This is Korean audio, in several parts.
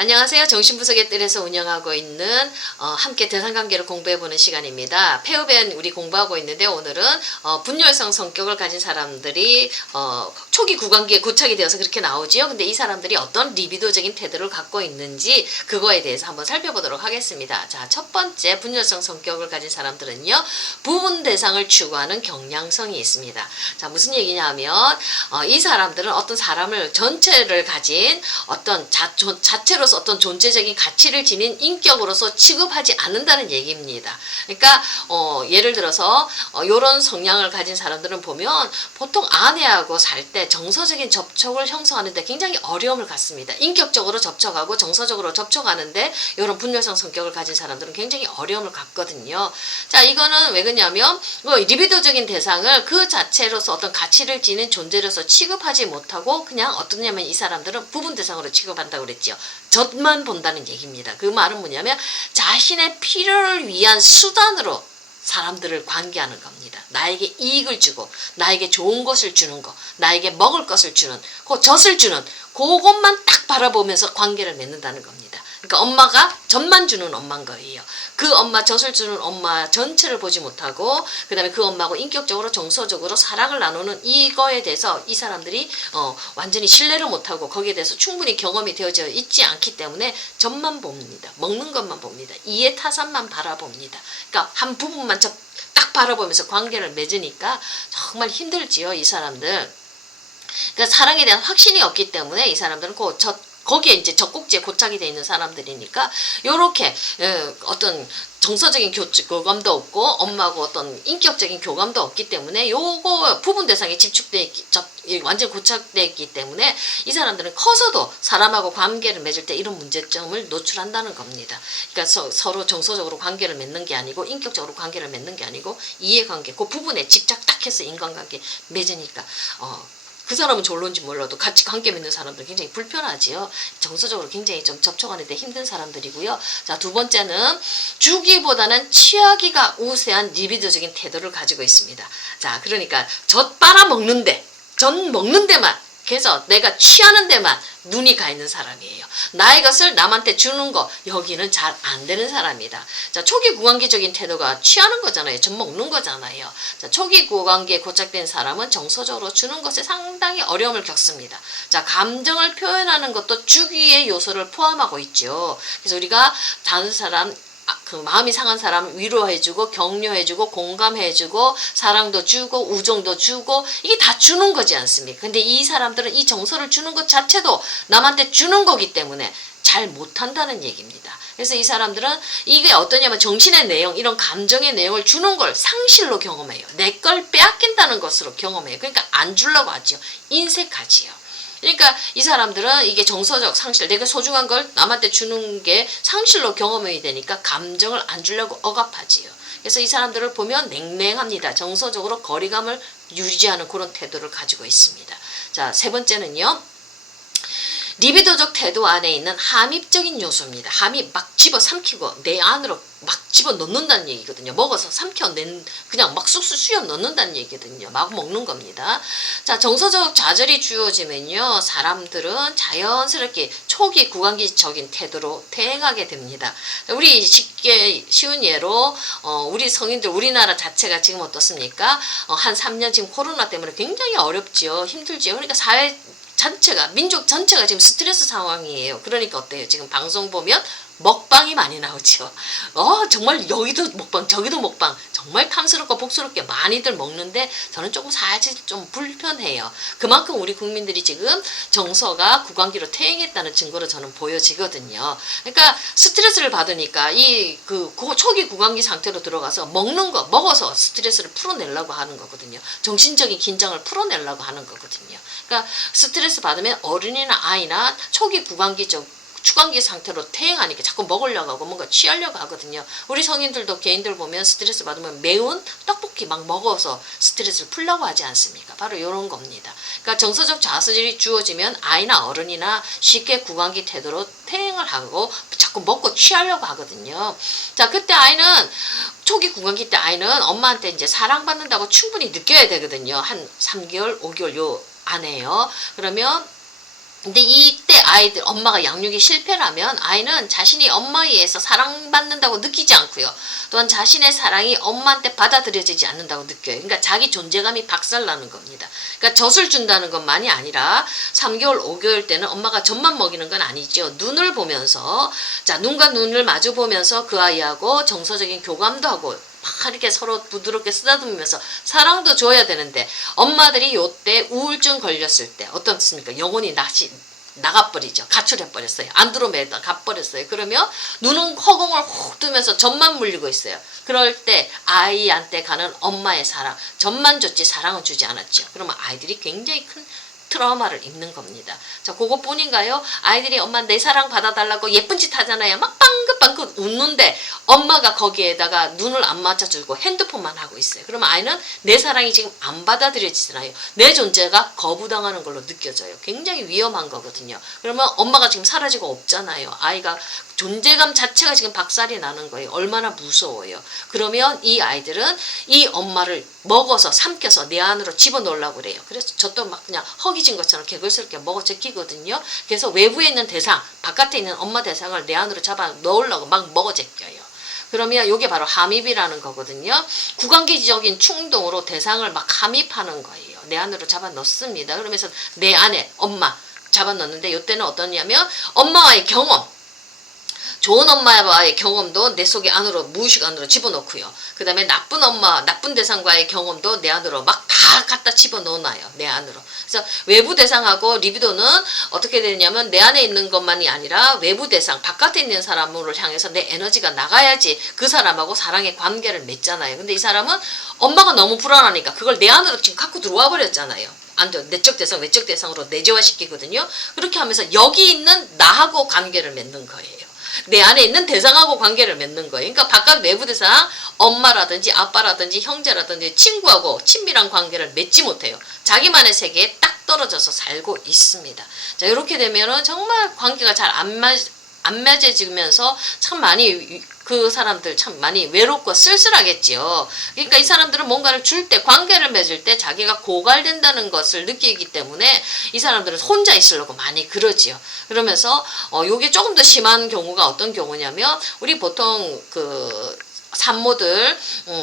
안녕하세요. 정신부석의 뜰에서 운영하고 있는 함께 대상관계를 공부해보는 시간입니다. 폐업엔 우리 공부하고 있는데 오늘은 분열성 성격을 가진 사람들이 초기 구관계에 고착이 되어서 그렇게 나오지요. 근데 이 사람들이 어떤 리비도적인 태도를 갖고 있는지 그거에 대해서 한번 살펴보도록 하겠습니다. 자, 첫 번째 분열성 성격을 가진 사람들은요. 부분 대상을 추구하는 경향성이 있습니다. 자, 무슨 얘기냐 하면 이 사람들은 어떤 사람을 전체를 가진 어떤 자체로서 어떤 존재적인 가치를 지닌 인격으로서 취급하지 않는다는 얘기입니다. 그러니까 예를 들어서 이런 성향을 가진 사람들은 보면 보통 아내하고 살 때 정서적인 접촉을 형성하는데 굉장히 어려움을 갖습니다. 인격적으로 접촉하고 정서적으로 접촉하는데 이런 분열성 성격을 가진 사람들은 굉장히 어려움을 갖거든요. 자, 이거는 왜 그러냐면 리비도적인 대상을 그 자체로서 어떤 가치를 지닌 존재로서 취급하지 못하고 그냥 어떠냐면 이 사람들은 부분 대상으로 취급한다고 그랬죠. 젖만 본다는 얘기입니다. 그 말은 뭐냐면 자신의 필요를 위한 수단으로 사람들을 관계하는 겁니다. 나에게 이익을 주고 나에게 좋은 것을 주는 거, 나에게 먹을 것을 주는, 그 젖을 주는 그것만 딱 바라보면서 관계를 맺는다는 겁니다. 그러니까 엄마가 젖만 주는 엄마인 거예요. 그 엄마, 젖을 주는 엄마 전체를 보지 못하고 그 다음에 그 엄마하고 인격적으로 정서적으로 사랑을 나누는 이거에 대해서 이 사람들이 완전히 신뢰를 못하고 거기에 대해서 충분히 경험이 되어져 있지 않기 때문에 젖만 봅니다. 먹는 것만 봅니다. 이해 타산만 바라봅니다. 그러니까 한 부분만 딱 바라보면서 관계를 맺으니까 정말 힘들지요, 이 사람들. 그러니까 사랑에 대한 확신이 없기 때문에 이 사람들은 거기에 이제 젖꼭지에 고착이 되어 있는 사람들이니까 요렇게 어떤 정서적인 교감도 없고 엄마하고 어떤 인격적인 교감도 없기 때문에 요거 부분 대상에 집중돼 있기 완전 고착돼 있기 때문에 이 사람들은 커서도 사람하고 관계를 맺을 때 이런 문제점을 노출한다는 겁니다. 그러니까 서로 정서적으로 관계를 맺는 게 아니고 인격적으로 관계를 맺는 게 아니고 이해관계 그 부분에 집착 딱 해서 인간관계 맺으니까 그 사람은 졸론지 몰라도 같이 관계 맺는 사람들 굉장히 불편하지요. 정서적으로 굉장히 좀 접촉하는데 힘든 사람들이고요. 자, 두 번째는 주기보다는 취하기가 우세한 리비도적인 태도를 가지고 있습니다. 자, 그러니까 젖 빨아먹는데, 젖 먹는 데만, 그래서 내가 취하는 데만 눈이 가 있는 사람이에요. 나의 것을 남한테 주는 거 여기는 잘 안 되는 사람이다. 자, 초기 구관계적인 태도가 취하는 거잖아요. 젖 먹는 거잖아요. 자, 초기 구관계에 고착된 사람은 정서적으로 주는 것에 상당히 어려움을 겪습니다. 자, 감정을 표현하는 것도 주기의 요소를 포함하고 있죠. 그래서 우리가 다른 사람 그 마음이 상한 사람 위로해주고 격려해주고 공감해주고 사랑도 주고 우정도 주고 이게 다 주는 거지 않습니까? 근데 이 사람들은 이 정서를 주는 것 자체도 남한테 주는 거기 때문에 잘 못한다는 얘기입니다. 그래서 이 사람들은 이게 어떠냐면 정신의 내용 이런 감정의 내용을 주는 걸 상실로 경험해요. 내 걸 빼앗긴다는 것으로 경험해요. 그러니까 안 주려고 하지요. 인색하지요. 그러니까 이 사람들은 이게 정서적 상실, 내가 소중한 걸 남한테 주는 게 상실로 경험이 되니까 감정을 안 주려고 억압하지요. 그래서 이 사람들을 보면 냉랭합니다. 정서적으로 거리감을 유지하는 그런 태도를 가지고 있습니다. 자, 세 번째는요. 리비도적 태도 안에 있는 함입적인 요소입니다. 함이 막 집어삼키고 내 안으로 막 집어넣는다는 얘기거든요. 먹어서 그냥 막 쑥쑥 쑤여 넣는다는 얘기거든요. 막 먹는 겁니다. 자, 정서적 좌절이 주어지면요. 사람들은 자연스럽게 초기 구강기적인 태도로 대행하게 됩니다. 우리 쉬운 예로 우리 성인들 우리나라 자체가 지금 어떻습니까? 한 3년 지금 코로나 때문에 굉장히 어렵지요. 힘들지요. 그러니까 사회 전체가 민족 전체가 지금 스트레스 상황이에요. 그러니까 어때요? 지금 방송 보면 먹방이 많이 나오죠. 정말 여기도 먹방 저기도 먹방 정말 탐스럽고 복스럽게 많이들 먹는데 저는 조금 사실 좀 불편해요. 그만큼 우리 국민들이 지금 정서가 구강기로 퇴행했다는 증거로 저는 보여지거든요. 그러니까 스트레스를 받으니까 초기 구강기 상태로 들어가서 먹어서 스트레스를 풀어내려고 하는 거거든요. 정신적인 긴장을 풀어내려고 하는 거거든요. 그러니까 스트레스 받으면 어른이나 아이나 초기 추관기 상태로 퇴행하니까 자꾸 먹으려고 하고 뭔가 취하려고 하거든요. 우리 성인들도 개인들 보면 스트레스 받으면 매운 떡볶이 막 먹어서 스트레스를 풀려고 하지 않습니까? 바로 이런 겁니다. 그러니까 정서적 좌절이 주어지면 아이나 어른이나 쉽게 구강기 태도로 퇴행을 하고 자꾸 먹고 취하려고 하거든요. 자, 그때 초기 구강기 때 아이는 엄마한테 이제 사랑받는다고 충분히 느껴야 되거든요. 한 3개월, 5개월 요 안에요. 그러면 근데 이때 아이들 엄마가 양육이 실패라면 아이는 자신이 엄마에 의해서 사랑받는다고 느끼지 않고요. 또한 자신의 사랑이 엄마한테 받아들여지지 않는다고 느껴요. 그러니까 자기 존재감이 박살나는 겁니다. 그러니까 젖을 준다는 것만이 아니라 3개월, 5개월 때는 엄마가 젖만 먹이는 건 아니죠. 눈을 보면서 자 눈과 눈을 마주 보면서 그 아이하고 정서적인 교감도 하고 막 이렇게 서로 부드럽게 쓰다듬으면서 사랑도 줘야 되는데 엄마들이 요때 우울증 걸렸을 때 어떻습니까? 영혼이 나가버리죠. 가출해버렸어요. 안드로메다 가버렸어요. 그러면 눈은 허공을 훅 뜨면서 젖만 물리고 있어요. 그럴 때 아이한테 가는 엄마의 사랑, 젖만 줬지 사랑은 주지 않았죠. 그러면 아이들이 굉장히 큰 트라우마를 입는 겁니다. 자, 그것뿐인가요? 아이들이 엄마 내 사랑 받아달라고 예쁜 짓 하잖아요. 막 빵긋빵긋 웃는데 엄마가 거기에다가 눈을 안 맞춰주고 핸드폰만 하고 있어요. 그러면 아이는 내 사랑이 지금 안 받아들여지잖아요. 내 존재가 거부당하는 걸로 느껴져요. 굉장히 위험한 거거든요. 그러면 엄마가 지금 사라지고 없잖아요. 아이가 존재감 자체가 지금 박살이 나는 거예요. 얼마나 무서워요. 그러면 이 아이들은 이 엄마를 먹어서 삼켜서 내 안으로 집어넣으려고 그래요. 그래서 저도 막 그냥 허기진 것처럼 개걸스럽게 먹어 제끼거든요. 그래서 외부에 있는 대상, 바깥에 있는 엄마 대상을 내 안으로 잡아 넣으려고 막 먹어 제껴요. 그러면 이게 바로 함입이라는 거거든요. 구강기적인 충동으로 대상을 막 함입하는 거예요. 내 안으로 잡아 넣습니다. 그러면서 내 안에 엄마 잡아 넣는데 이때는 어떠냐면 엄마와의 경험, 좋은 엄마와의 경험도 내 속에 안으로 무의식 안으로 집어넣고요. 그 다음에 나쁜 엄마, 나쁜 대상과의 경험도 내 안으로 막 다 갖다 집어넣어놔요. 내 안으로. 그래서 외부 대상하고 리비도는 어떻게 되냐면 내 안에 있는 것만이 아니라 외부 대상, 바깥에 있는 사람을 향해서 내 에너지가 나가야지 그 사람하고 사랑의 관계를 맺잖아요. 근데 이 사람은 엄마가 너무 불안하니까 그걸 내 안으로 지금 갖고 들어와 버렸잖아요. 내적 대상, 외적 대상으로 내재화시키거든요. 그렇게 하면서 여기 있는 나하고 관계를 맺는 거예요. 내 안에 있는 대상하고 관계를 맺는 거예요. 그러니까 바깥 외부 대상, 엄마라든지 아빠라든지 형제라든지 친구하고 친밀한 관계를 맺지 못해요. 자기만의 세계에 딱 떨어져서 살고 있습니다. 자, 이렇게 되면은 정말 관계가 잘 안 맺어지면서 참 많이 그 사람들 참 많이 외롭고 쓸쓸하겠지요. 그러니까 이 사람들은 뭔가를 줄 때, 관계를 맺을 때 자기가 고갈된다는 것을 느끼기 때문에 이 사람들은 혼자 있으려고 많이 그러지요. 그러면서 요게 조금 더 심한 경우가 어떤 경우냐면 우리 보통 그 산모들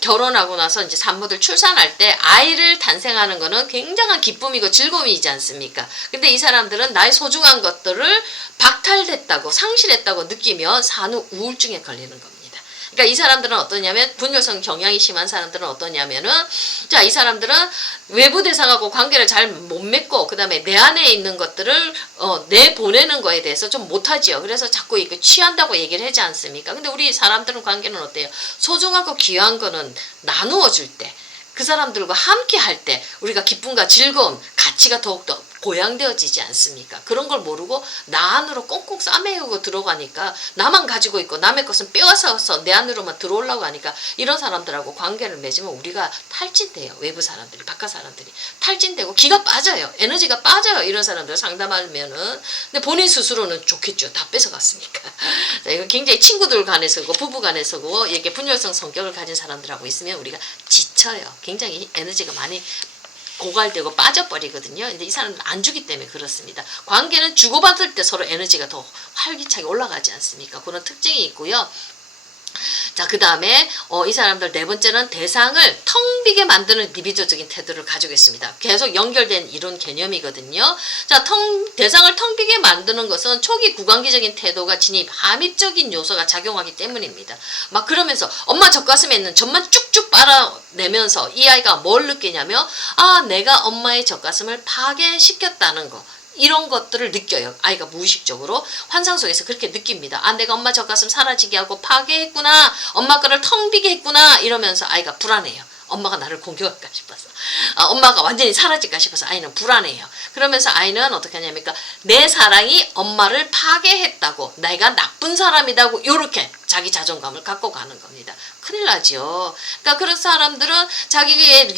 결혼하고 나서 이제 산모들 출산할 때 아이를 탄생하는 거는 굉장한 기쁨이고 즐거움이지 않습니까? 근데 이 사람들은 나의 소중한 것들을 박탈됐다고 상실했다고 느끼면 산후 우울증에 걸리는 겁니다. 그러니까 이 사람들은 어떠냐면 분열성 경향이 심한 사람들은 어떠냐면은 자, 이 사람들은 외부 대상하고 관계를 잘 못 맺고 그다음에 내 안에 있는 것들을 내보내는 거에 대해서 좀 못하지요. 그래서 자꾸 이거 취한다고 얘기를 하지 않습니까? 근데 우리 사람들은 관계는 어때요? 소중하고 귀한 거는 나누어 줄 때, 그 사람들과 함께 할 때 우리가 기쁨과 즐거움, 가치가 더욱더 고양되어지지 않습니까? 그런 걸 모르고 나 안으로 꽁꽁 싸매우고 들어가니까 나만 가지고 있고 남의 것은 빼앗아서 내 안으로만 들어오려고 하니까 이런 사람들하고 관계를 맺으면 우리가 탈진돼요. 외부 사람들이, 바깥 사람들이 탈진되고 기가 빠져요. 에너지가 빠져요. 이런 사람들 상담하면은. 근데 본인 스스로는 좋겠죠. 다 뺏어갔으니까. 자, 이건 굉장히 친구들 간에서고 부부 간에서고 이렇게 분열성 성격을 가진 사람들하고 있으면 우리가 지쳐요. 굉장히 에너지가 많이 고갈되고 빠져버리거든요. 근데 이 사람은 안 주기 때문에 그렇습니다. 관계는 주고받을 때 서로 에너지가 더 활기차게 올라가지 않습니까? 그런 특징이 있고요. 자, 그 다음에 이 사람들 네 번째는 대상을 텅 비게 만드는 리비도적인 태도를 가지고 있습니다. 계속 연결된 이론 개념이거든요. 자, 대상을 텅 비게 만드는 것은 초기 구강기적인 태도가 지닌 함입적인 요소가 작용하기 때문입니다. 막 그러면서 엄마 젖가슴에 있는 젖만 쭉쭉 빨아내면서 이 아이가 뭘 느끼냐면 아, 내가 엄마의 젖가슴을 파괴시켰다는 거. 이런 것들을 느껴요. 아이가 무의식적으로 환상 속에서 그렇게 느낍니다. 아, 내가 엄마 젖가슴 사라지게 하고 파괴했구나. 엄마 거를 텅 비게 했구나. 이러면서 아이가 불안해요. 엄마가 나를 공격할까 싶어서. 엄마가 완전히 사라질까 싶어서 아이는 불안해요. 그러면서 아이는 어떻게 하냐니까 내 사랑이 엄마를 파괴했다고, 내가 나쁜 사람이라고 이렇게 자기 자존감을 갖고 가는 겁니다. 큰일 나죠. 그러니까 그런 사람들은 자기의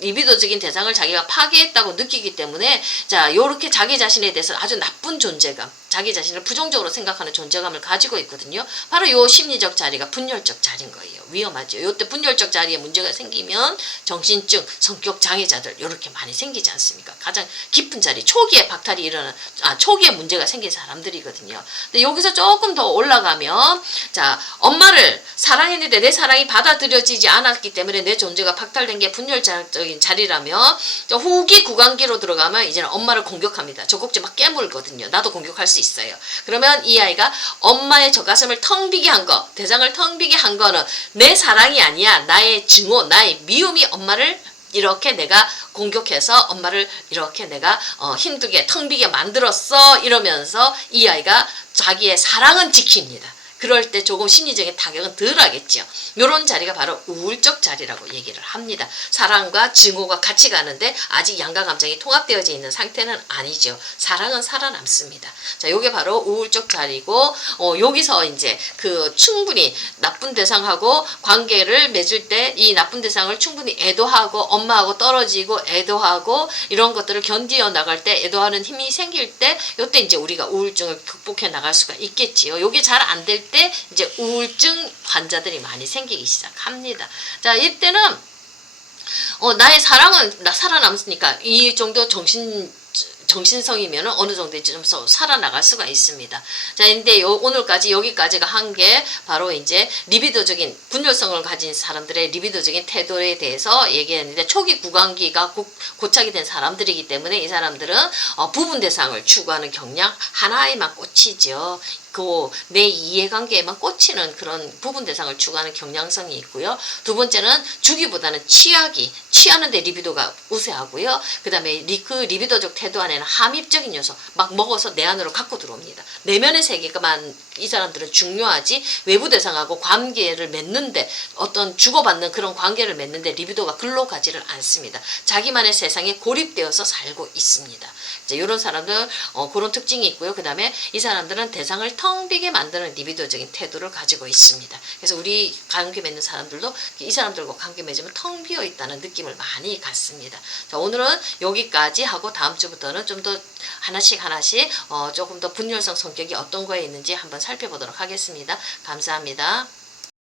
리비도적인 대상을 자기가 파괴했다고 느끼기 때문에 자, 요렇게 자기 자신에 대해서 아주 나쁜 존재감, 자기 자신을 부정적으로 생각하는 존재감을 가지고 있거든요. 바로 요 심리적 자리가 분열적 자리인 거예요. 위험하죠. 요때 분열적 자리에 문제가 생기면 정신증, 성격 장애자들 요렇게 많이 생기지 않습니까? 가장 깊은 자리, 초기에 박탈이 일어나는, 초기에 문제가 생긴 사람들이거든요. 근데 여기서 조금 더 올라가면 자, 엄마를 사랑했는데 내 사랑이 받아들여지지 않았기 때문에 내 존재가 박탈된 게 분열적인 자리라면 후기 구강기로 들어가면 이제는 엄마를 공격합니다. 젖꼭지 막 깨물거든요. 나도 공격할 수 있어요. 그러면 이 아이가 엄마의 저 가슴을 텅 비게 한 거, 대상을 텅 비게 한 거는 내 사랑이 아니야. 나의 증오, 나의 미움이 엄마를 이렇게 내가 공격해서 엄마를 이렇게 내가 힘들게 텅 비게 만들었어. 이러면서 이 아이가 자기의 사랑은 지킵니다. 그럴 때 조금 심리적인 타격은 덜 하겠죠. 이런 자리가 바로 우울적 자리라고 얘기를 합니다. 사랑과 증오가 같이 가는데 아직 양가 감정이 통합되어져 있는 상태는 아니죠. 사랑은 살아남습니다. 자, 요게 바로 우울적 자리고, 여기서 이제 그 충분히 나쁜 대상하고 관계를 맺을 때 이 나쁜 대상을 충분히 애도하고 엄마하고 떨어지고 애도하고 이런 것들을 견디어 나갈 때 애도하는 힘이 생길 때 요때 이제 우리가 우울증을 극복해 나갈 수가 있겠지요. 요게 잘 안 될 때 이제 우울증 환자들이 많이 생기기 시작합니다. 자, 이때는 나의 사랑은 살아남으니까 이 정도 정신성이면 어느 정도 이제 좀 살아나갈 수가 있습니다. 자, 근데 오늘까지 여기까지가 한 게 바로 이제 리비도적인 분열성을 가진 사람들의 리비도적인 태도에 대해서 얘기했는데 초기 구강기가 고착이 된 사람들이기 때문에 이 사람들은 부분 대상을 추구하는 경향 하나에만 꽂히죠. 내 이해관계에만 꽂히는 그런 부분 대상을 추구하는 경향성이 있고요. 두 번째는 주기보다는 취하는데 리비도가 우세하고요. 그 다음에 그 리비도적 태도 안에는 함입적인 요소, 막 먹어서 내 안으로 갖고 들어옵니다. 내면의 세계만 이 사람들은 중요하지 외부 대상하고 관계를 맺는데 어떤 주고받는 그런 관계를 맺는데 리비도가 글로 가지를 않습니다. 자기만의 세상에 고립되어서 살고 있습니다. 이제 이런 사람들 그런 특징이 있고요. 그 다음에 이 사람들은 대상을 텅 비게 만드는 리비도적인 태도를 가지고 있습니다. 그래서 우리 관계 맺는 사람들도 이 사람들과 관계 맺으면 텅 비어 있다는 느낌을 많이 갖습니다. 자, 오늘은 여기까지 하고 다음 주부터는 좀 더 하나씩 조금 더 분열성 성격이 어떤 거에 있는지 한번 살펴보도록 하겠습니다. 감사합니다.